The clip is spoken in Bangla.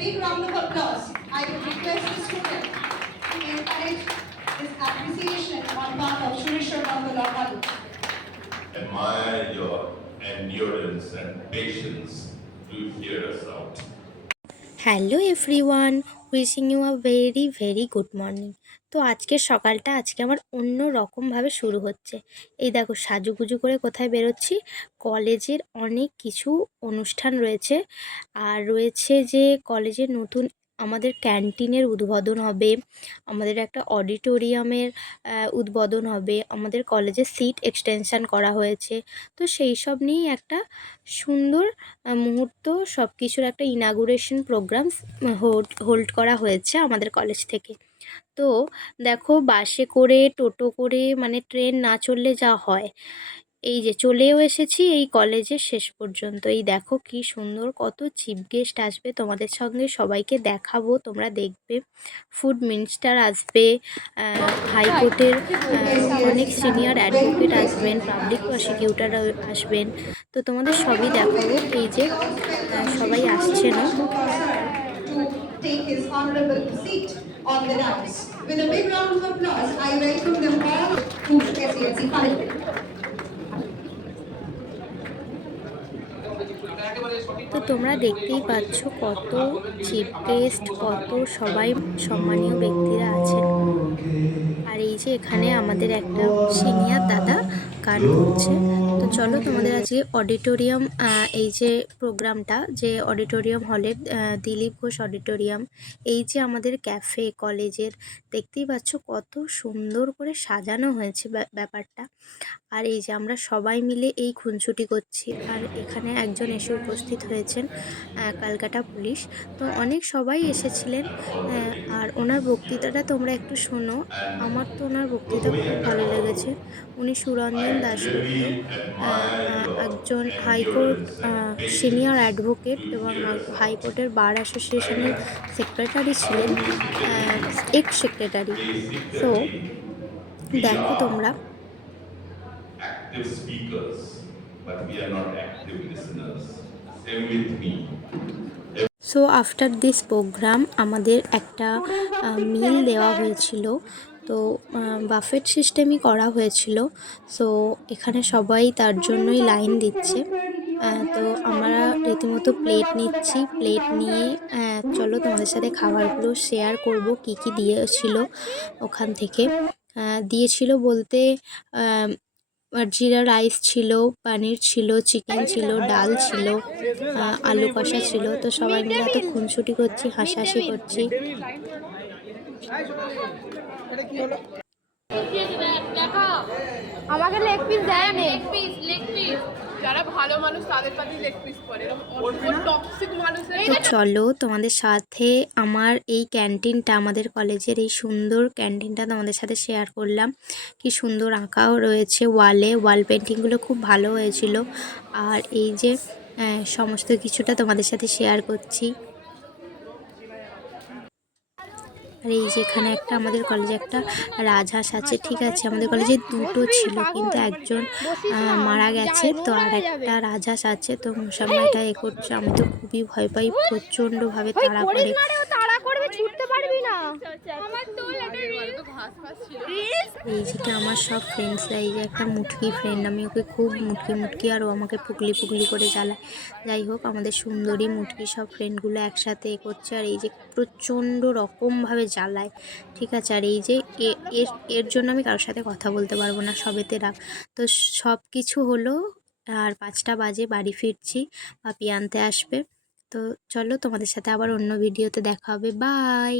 big round of applause, I would request the student to encourage this appreciation on part of Shurishwar Bandolakalu. Admire your endurance and patience to hear us out. Hello everyone, wishing you a very very good morning. তো আজকের সকালটা আমার অন্য রকমভাবে শুরু হচ্ছে। এই দেখো সাজুগুজু করে কোথায় বেরোচ্ছি, কলেজের অনেক কিছু অনুষ্ঠান রয়েছে। আর রয়েছে যে কলেজের নতুন আমাদের ক্যান্টিনের উদ্বোধন হবে, আমাদের একটা অডিটোরিয়ামের উদ্বোধন হবে, আমাদের কলেজে সিট এক্সটেনশান করা হয়েছে। তো সেই সব নিয়েই একটা সুন্দর মুহূর্ত, সব কিছুর একটা ইনাগুরেশন প্রোগ্রাম হোল্ড করা হয়েছে আমাদের কলেজ থেকে। তো দেখো বাসে করে, টোটো করে, মানে ট্রেন না চললে যা হয়, এই যে চলেও এসেছি এই কলেজের শেষ পর্যন্ত। এই দেখো কি সুন্দর, কত চিফ গেস্ট আসবে, তোমাদের সঙ্গে সবাইকে দেখাবো, তোমরা দেখবে। ফুড মিনিস্টার আসবে, হাইকোর্টের অনেক সিনিয়র অ্যাডভোকেট আসবেন, পাবলিক প্রসিকিউটর আসবেন। তো তোমাদের সবই দেখাবো। এই যে সবাই আসছে না। Take his honorable seat on the dais. With a big round of applause, I welcome them all to SCSC College. তো তোমরা দেখতেই পাচ্ছ কত চিফ গেস্ট, কত সবাই সম্মানীয় ব্যক্তিরা আছেন। আর এই যে এখানে আমাদের একটা সিনিয়র দাদা গান করছে। তো চলো তোমাদের আজকে অডিটোরিয়াম, এই যে প্রোগ্রামটা, যে অডিটোরিয়াম হলের, দিলীপ ঘোষ অডিটোরিয়াম, এই যে আমাদের ক্যাফে কলেজের, দেখতেই পাচ্ছ কত সুন্দর করে সাজানো হয়েছে ব্যাপারটা। আর এই যে আমরা সবাই মিলে এই খুনসুটি করছি। আর এখানে একজন এসে উপস্থিত হয়েছেন, ক্যালকাটা পুলিশ। তো অনেক সবাই এসেছিলেন। আর ওনার বক্তৃতাটা তোমরা একটু শোনো। আমার তো ওনার বক্তৃতা খুব ভালো লেগেছে। উনি Suranjan I Dasgupta, genuinely admire একজন your high court endurance and senior patience advocate to এবং hear us out. হাইকোর্টের বার অ্যাসোসিয়েশনের সেক্রেটারি Our ছিলেন, university x secretary. So basically we দেখো are তোমরা। active speakers, but we are not active listeners. Same with me. So after this program আমাদের একটা মিল দেওয়া হয়েছিল। তো বাফেট সিস্টেমই করা হয়েছিল। সো এখানে সবাই তার জন্যই লাইন দিচ্ছে। তো আমরা রীতিমতো প্লেট নিচ্ছি। প্লেট নিয়ে চলো তোমাদের সাথে খাবারগুলো শেয়ার করব, কি কি দিয়েছিল ওখান থেকে। দিয়েছিল বলতে জিরা রাইস ছিল, পানির ছিল, চিকেন ছিল, ডাল ছিল, আলু কষা ছিল। তো সবাই মিলে এত খুনসুটি করছি, হাসাহাসি করছি। আমাকে লেগ পিস দেয় লেগ পিস যারা ভালো মানুষ তাদের কাছে লেগ পিস করে, টক্সিক মানুষ। তো চলো তোমাদের সাথে আমার এই ক্যান্টিনটা, আমাদের কলেজের এই সুন্দর ক্যান্টিনটা তোমাদের সাথে শেয়ার করলাম। কি সুন্দর আঁকাও রয়েছে ওয়ালে, ওয়াল পেন্টিংগুলো খুব ভালো হয়েছিল। আর এই যে সমস্ত কিছুটা তোমাদের সাথে শেয়ার করছি। আর এই যে এখানে একটা আমাদের কলেজে একটা রাজহাঁস আছে। ঠিক আছে, আমাদের কলেজে দুটো ছিল, কিন্তু একজন মারা গেছে। তো আর একটা রাজহাঁস আছে। তো মুসাম্মাটা করছে। আমি তো খুবই ভয় পাই, প্রচণ্ডভাবে তাড়া করে। এই যে কি আমার সব ফ্রেন্ডসরা, এই যে একটা মুটকি ফ্রেন্ড, আমি ওকে খুব মুটকি, আর ও আমাকে পুকলি করে জ্বালায়। যাই হোক, আমাদের সুন্দরী মুটকি সব ফ্রেন্ডগুলো একসাথে করছে। আর এই যে প্রচণ্ড রকমভাবে জ্বালায়। ঠিক আছে, আর এই যে এর জন্য আমি কারোর সাথে কথা বলতে পারবো না, সবেতে রাগ। তো সব কিছু হলো। আর 5টা বাজে বাড়ি ফিরছি, পাপি আনতে আসবে। তো চলো তোমাদের সাথে আবার অন্য ভিডিওতে দেখা হবে। বাই।